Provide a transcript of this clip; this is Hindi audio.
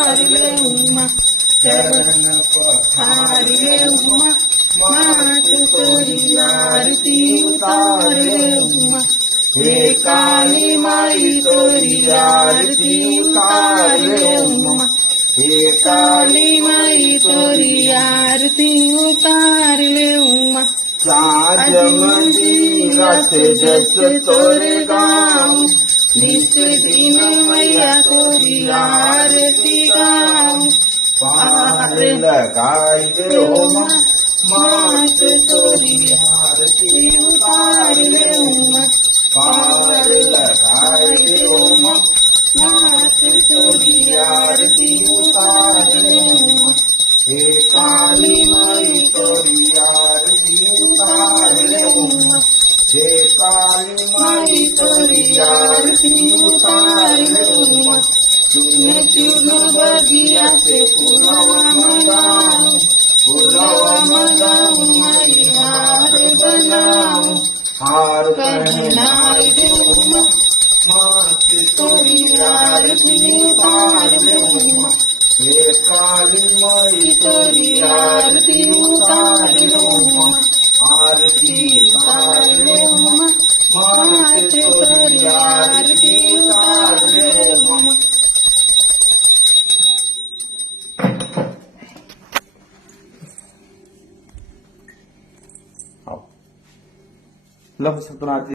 पधारिले उमा चरण पधारिले उमा मात तोरी आरती उतारिले उमा हे काली माई तोरी आरती उतारिले उमा हे काली माई तोरी आरती उतारिले उमा साज मंदिरात जस तोर गाऊं नित दिन मैया तोरी आरती गाऊं पार लगाई दे उमा मात तोरी आरती उतारिले उमा पार लगाई दे उमा मात तोरी आरती उतारिले उमा हे काली माई तोरी आरती उतारिले उमा हे काली माई तोरी आरती उतारिले उमा चून चून बगिया से फुलवा मंगाऊं माई हार बनाऊं हार पहनाई दे उमा मात तोरी आरती उतारिले उमा हे काली माई तोरी आरती उतारिले उमा आरती उतारिले उमा मात तोरी आरती उतारिले उमा लव सकतो आरती